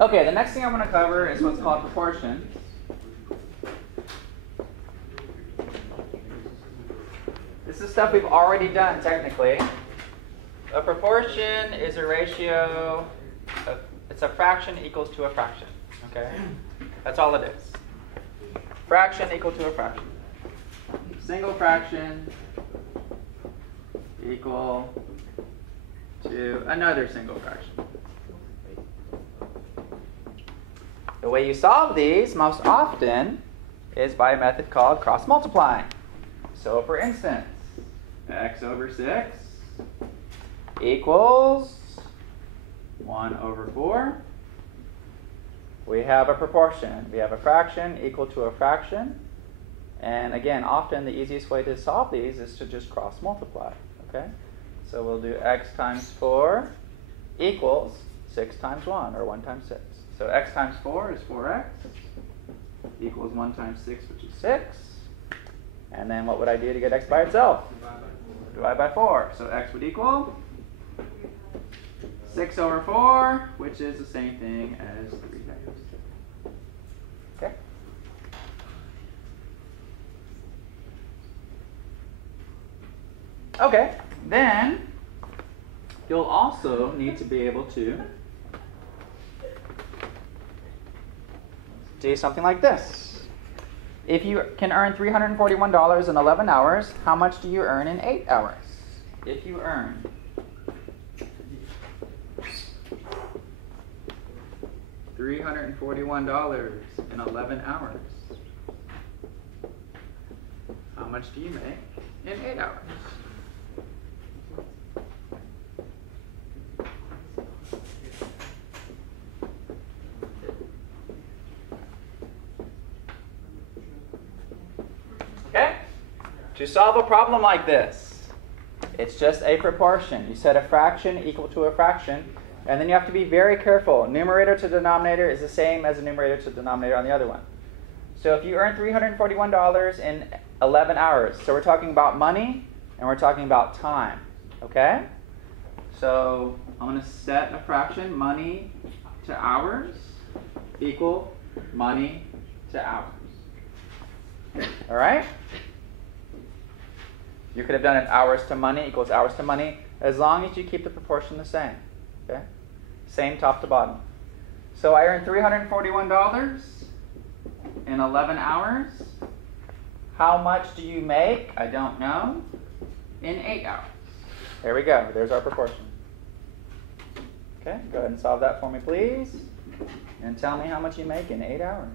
Okay, the next thing I want to cover is what's called proportions. This is stuff we've already done technically. A proportion is a ratio of, it's a fraction equals to a fraction. Okay? That's all it is. Fraction equal to a fraction. Single fraction equal to another single fraction. The way you solve these most often is by a method called cross multiplying. So for instance, x over 6 equals 1 over 4. We have a proportion. We have a fraction equal to a fraction. And again, often the easiest way to solve these is to just cross multiply. Okay? So we'll do x times 4 equals 6 times 1, or 1 times 6. So x times 4 is 4x equals 1 times 6, which is 6. And then what would I do to get x by itself? Divide by 4. So x would equal 6 over 4, which is the same thing as 3x. Okay? Okay, then you'll also need to be able to do something like this. If you can earn $341 in 11 hours, how much do you earn in 8 hours? If you earn $341 in 11 hours, how much do you make in 8 hours? Okay? To solve a problem like this, it's just a proportion. You set a fraction equal to a fraction, and then you have to be very careful. Numerator to denominator is the same as the numerator to denominator on the other one. So if you earn $341 in 11 hours, so we're talking about money, and we're talking about time. Okay? So I'm going to set a fraction, money to hours, equal money to hours. All right? You could have done it hours to money equals hours to money, as long as you keep the proportion the same. Okay? Same top to bottom. So I earned $341 in 11 hours. How much do you make? I don't know. In 8 hours. There we go. There's our proportion. Okay, go ahead and solve that for me, please. And tell me how much you make in 8 hours.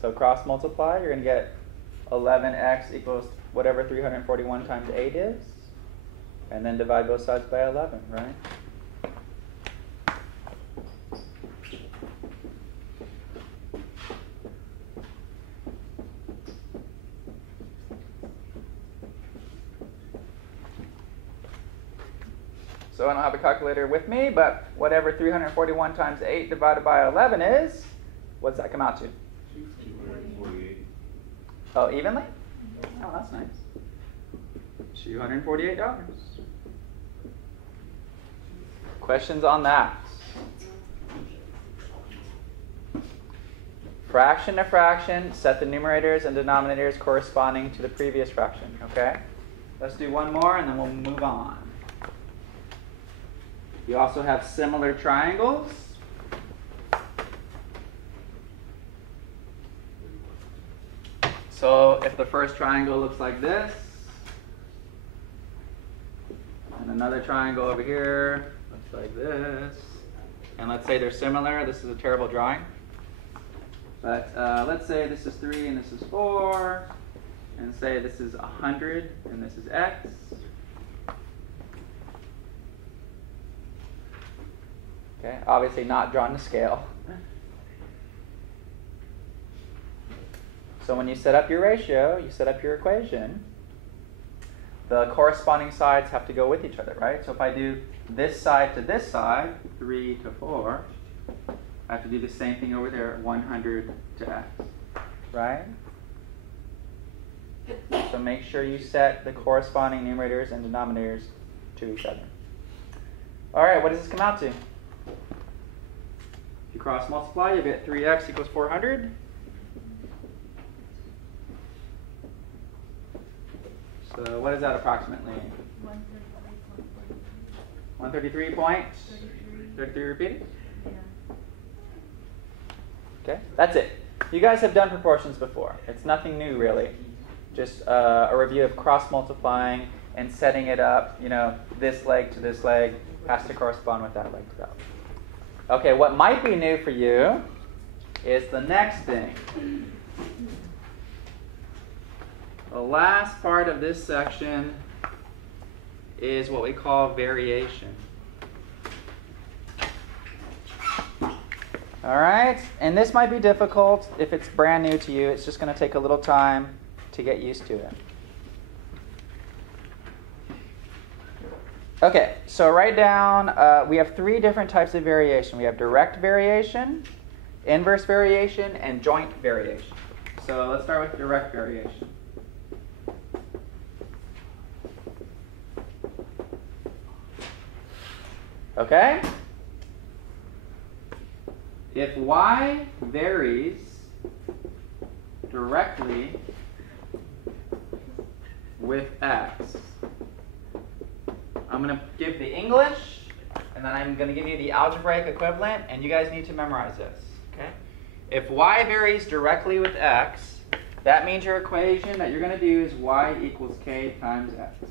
So cross multiply, you're going to get 11x equals whatever 341 times 8 is. And then divide both sides by 11, right? So I don't have a calculator with me, but whatever 341 times 8 divided by 11 is, what does that come out to? 248. Oh, evenly? Oh, that's nice. $248. Questions on that? Fraction to fraction, set the numerators and denominators corresponding to the previous fraction, okay? Let's do one more and then we'll move on. You also have similar triangles. So if the first triangle looks like this, and another triangle over here looks like this, and let's say they're similar, this is a terrible drawing, but let's say this is 3 and this is 4, and say this is 100 and this is x. Okay, obviously not drawn to scale. So when you set up your ratio, you set up your equation, the corresponding sides have to go with each other, right? So if I do this side to this side, 3 to 4, I have to do the same thing over there, 100 to x, right? So make sure you set the corresponding numerators and denominators to each other. All right, what does this come out to? If you cross multiply, you get 3x equals 400. So what is that approximately? 133 repeated? Okay, that's it. You guys have done proportions before. It's nothing new, really. Just a review of cross-multiplying and setting it up, this leg to this leg has to correspond with that leg to that leg. Okay, what might be new for you is the next thing. The last part of this section is what we call variation. All right, and this might be difficult if it's brand new to you. It's just going to take a little time to get used to it. Okay, so write down, we have 3 different types of variation. We have direct variation, inverse variation, and joint variation. So let's start with direct variation. Okay? If y varies directly with x, I'm going to give the English, and then I'm going to give you the algebraic equivalent, and you guys need to memorize this. Okay? If y varies directly with x, that means your equation that you're going to do is y equals k times x.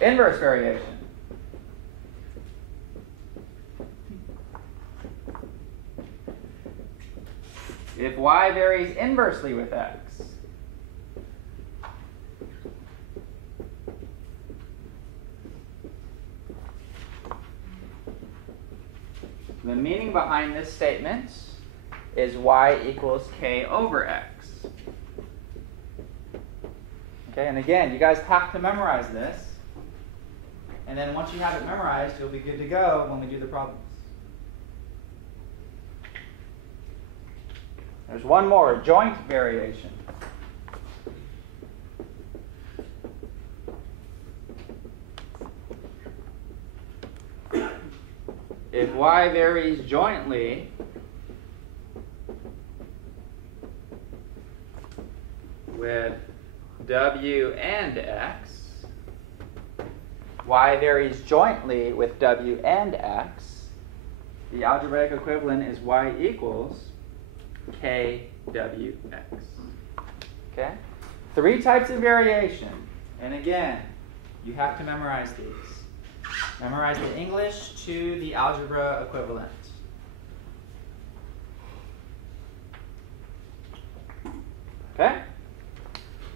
Inverse variation. If y varies inversely with x, the meaning behind this statement is y equals k over x. Okay, and again, you guys have to memorize this. And then once you have it memorized, you'll be good to go when we do the problems. There's one more, joint variation. If y varies jointly with w and x, y varies jointly with w and x, the algebraic equivalent is y equals kwx. Okay? 3 types of variation. And again, you have to memorize these. Memorize the English to the algebra equivalent. Okay?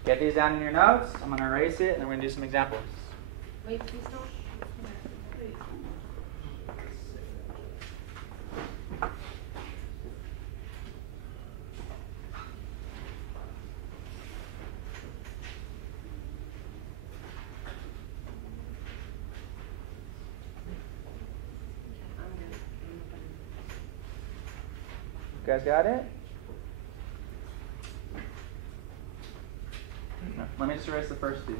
Get these down in your notes. I'm going to erase it, and then we're going to do some examples. Wait, please don't. You guys got it? Let me just erase the first 2.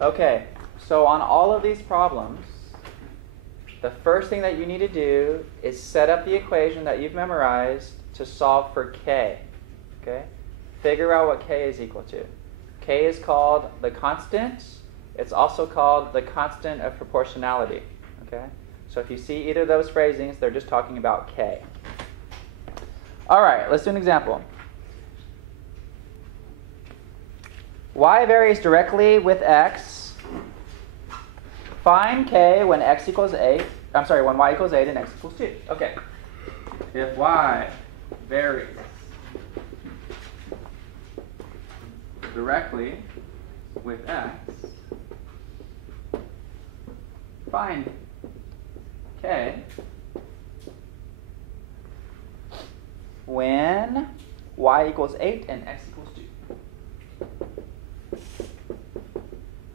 Okay, so on all of these problems, the first thing that you need to do is set up the equation that you've memorized to solve for k. Okay? Figure out what k is equal to. K is called the constant. It's also called the constant of proportionality. Okay? So if you see either of those phrasings, they're just talking about k. All right, let's do an example. Y varies directly with x. Find k when x equals 8. I'm sorry, when y equals 8 and x equals 2. Okay. If y varies directly with x, find k when y equals 8 and x equals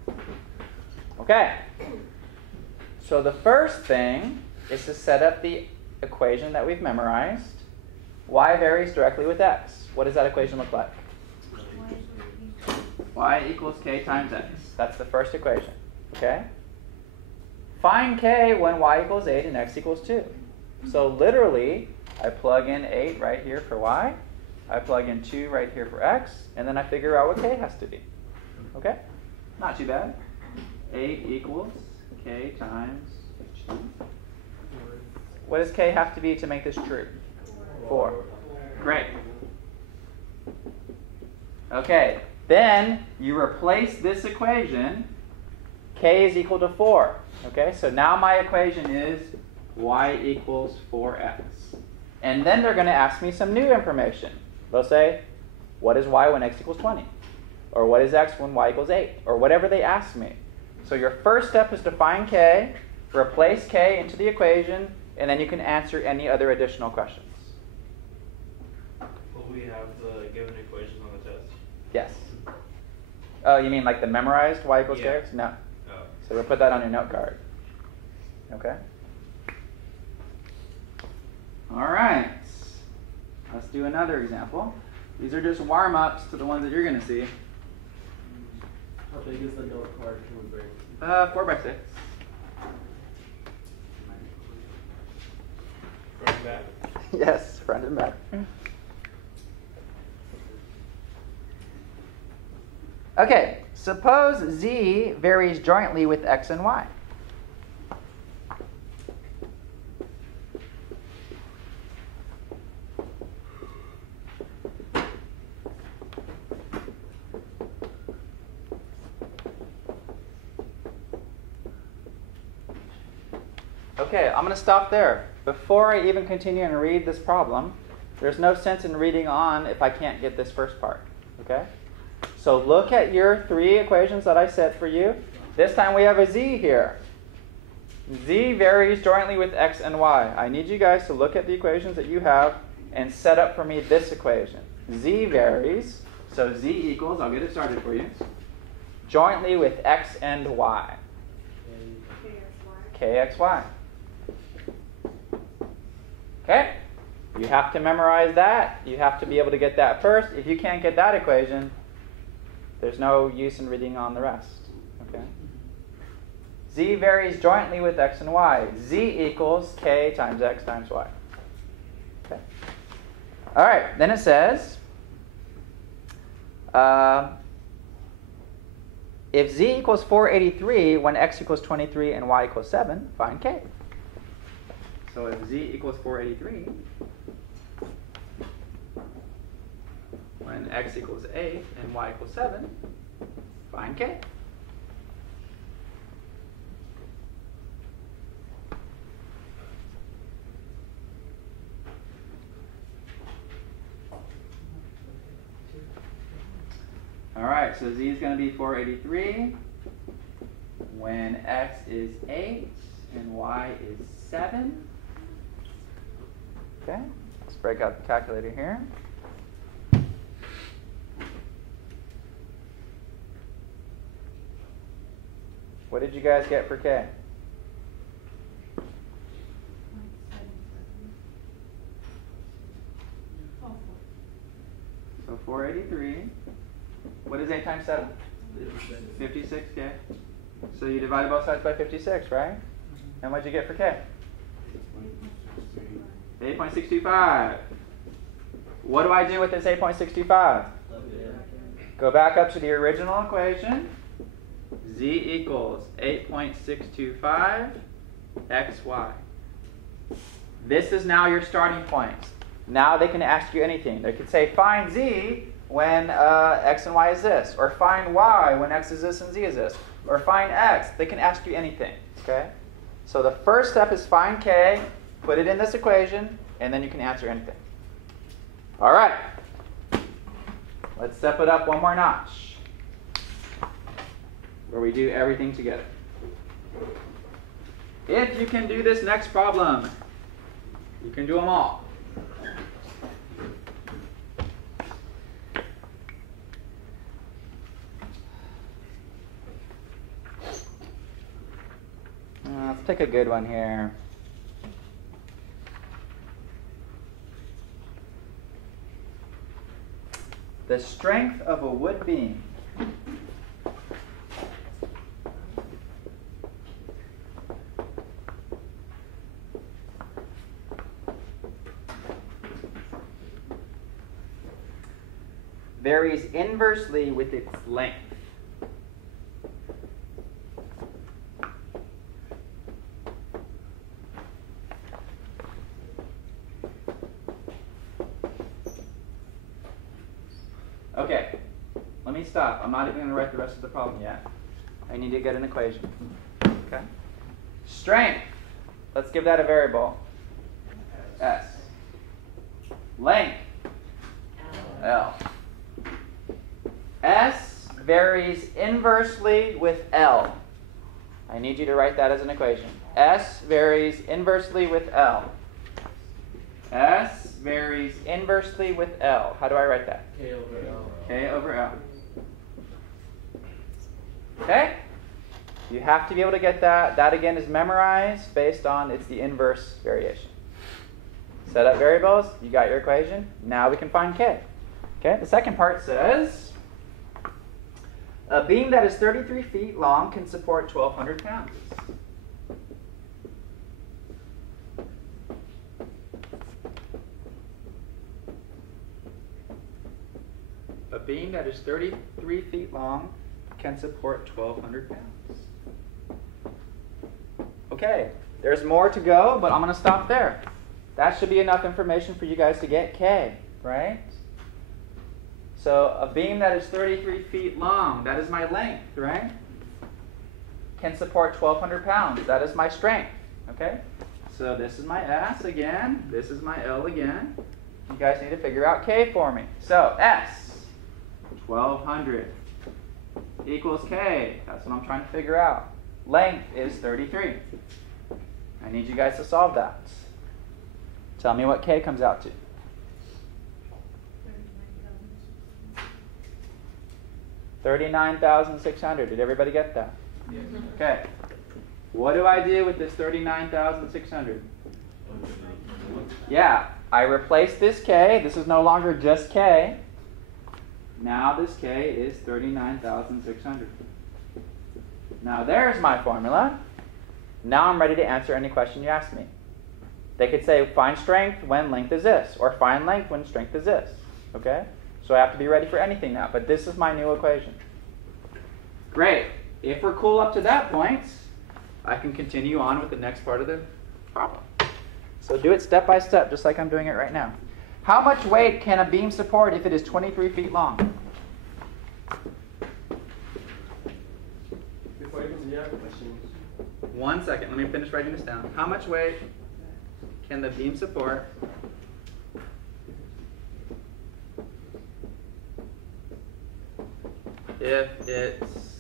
2. Okay. So the first thing is to set up the equation that we've memorized. Y varies directly with x. What does that equation look like? Y equals k times x. That's the first equation. Okay? Find k when y equals 8 and x equals 2. So literally, I plug in 8 right here for y. I plug in 2 right here for x. And then I figure out what k has to be. Okay? Not too bad. 8 equals k times 2. What does k have to be to make this true? 4. Great. Okay. Then you replace this equation. K is equal to 4. Okay, so now my equation is y equals 4x. And then they're going to ask me some new information. They'll say, what is y when x equals 20? Or what is x when y equals 8? Or whatever they ask me. So your first step is to find k, replace k into the equation, and then you can answer any other additional questions. Will we have the given equations on the test? Yes. Oh, you mean like the memorized y equals Yeah. kx? No. Oh. So we'll put that on your note card. Okay? All right. Let's do another example. These are just warm-ups to the ones that you're going to see. How big is the note card can we bring? 4 by 6. Front and back. Yes, front and back. Okay, suppose z varies jointly with x and y. Okay, I'm going to stop there. Before I even continue and read this problem, there's no sense in reading on if I can't get this first part. Okay? So look at your 3 equations that I set for you. This time we have a z here. Z varies jointly with x and y. I need you guys to look at the equations that you have and set up for me this equation. Z varies, so z equals, I'll get it started for you, jointly with x and y. Kxy. Okay? You have to memorize that. You have to be able to get that first. If you can't get that equation, there's no use in reading on the rest. Okay? Z varies jointly with x and y. Z equals k times x times y. Okay? All right. Then it says, if z equals 483 when x equals 23 and y equals 7, find k. So if z equals 483 when x equals 8 and y equals 7, find k. All right, so z is going to be 483 when x is 8 and y is 7. Okay, let's break out the calculator here. What did you guys get for k? So 483. What is 8 times 7? 56k. So you divided both sides by 56, right? And what did you get for k? 8.625. What do I do with this 8.625? Go back up to the original equation. Z equals 8.625 xy. This is now your starting point. Now they can ask you anything. They could say, find z when x and y is this. Or find y when x is this and z is this. Or find x. They can ask you anything. Okay? So the first step is find k, put it in this equation, and then you can answer anything. All right. Let's step it up one more notch, where we do everything together. If you can do this next problem, you can do them all. pick a good one here. The strength of a wood beam. Varies inversely with its length. Okay, let me stop. I'm not even going to write the rest of the problem yet. I need to get an equation. Okay? Strength. Let's give that a variable. S. Length. L. S varies inversely with L. I need you to write that as an equation. S varies inversely with L. S varies inversely with L. How do I write that? K over L. K over L. Okay? You have to be able to get that. That again is memorized based on it's the inverse variation. Set up variables. You got your equation. Now we can find K. Okay? The second part says a beam that is 33 feet long can support 1,200 pounds. A beam that is 33 feet long can support 1,200 pounds. Okay, there's more to go, but I'm going to stop there. That should be enough information for you guys to get K, right? So a beam that is 33 feet long, that is my length, right? Can support 1,200 pounds. That is my strength, okay? So this is my S again. This is my L again. You guys need to figure out K for me. So S, 1,200 equals K. That's what I'm trying to figure out. Length is 33. I need you guys to solve that. Tell me what K comes out to. 39,600. Did everybody get that? Yes. Okay. What do I do with this 39,600? Yeah, I replace this K. This is no longer just K. Now this K is 39,600. Now there's my formula. Now I'm ready to answer any question you ask me. They could say find strength when length is this, or find length when strength is this. Okay? So I have to be ready for anything now, but this is my new equation. Great. If we're cool up to that point, I can continue on with the next part of the problem. So do it step by step, just like I'm doing it right now. How much weight can a beam support if it is 23 feet long? Before you continue, I have a question. 1 second. Let me finish writing this down. How much weight can the beam support if it's,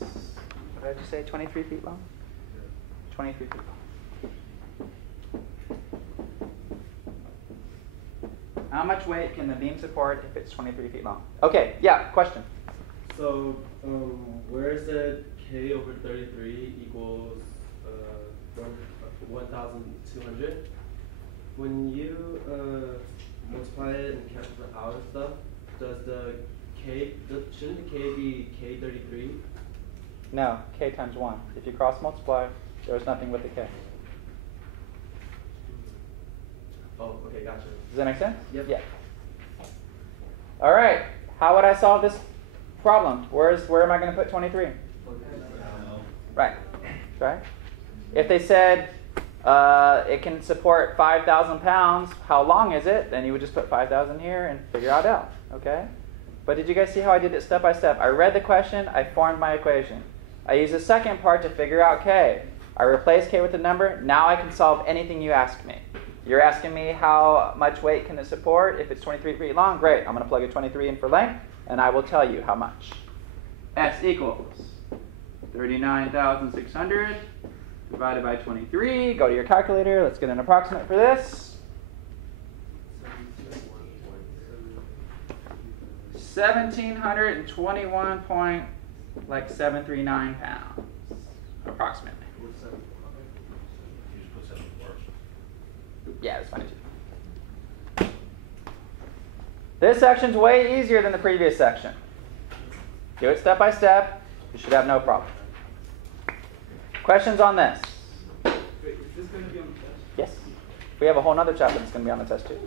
what did I just say, 23 feet long? 23 feet long. How much weight can the beam support if it's 23 feet long? Okay, yeah, question. So, where is it K over 33 equals 1,200? When you multiply it and cancel the out and stuff, does the K, shouldn't the K be K33? No, K times 1. If you cross multiply, there's nothing with the K. Oh, okay, gotcha. Does that make sense? Yep. Yeah. All right. How would I solve this problem? Where am I going to put 23? Right. Right. If they said it can support 5,000 pounds, how long is it? Then you would just put 5,000 here and figure out L. Okay. But did you guys see how I did it step by step? I read the question. I formed my equation. I used the second part to figure out K. I replaced K with a number. Now I can solve anything you ask me. You're asking me how much weight can it support if it's 23 feet long? Great. I'm going to plug a 23 in for length, and I will tell you how much. S equals 39,600 divided by 23. Go to your calculator. Let's get an approximate for this. 1,721.739 pounds, approximately. Yeah, it was funny too. This section's way easier than the previous section. Do it step by step. You should have no problem. Questions on this? Wait, is this going to be on the test? Yes. We have a whole other chapter that's going to be on the test too.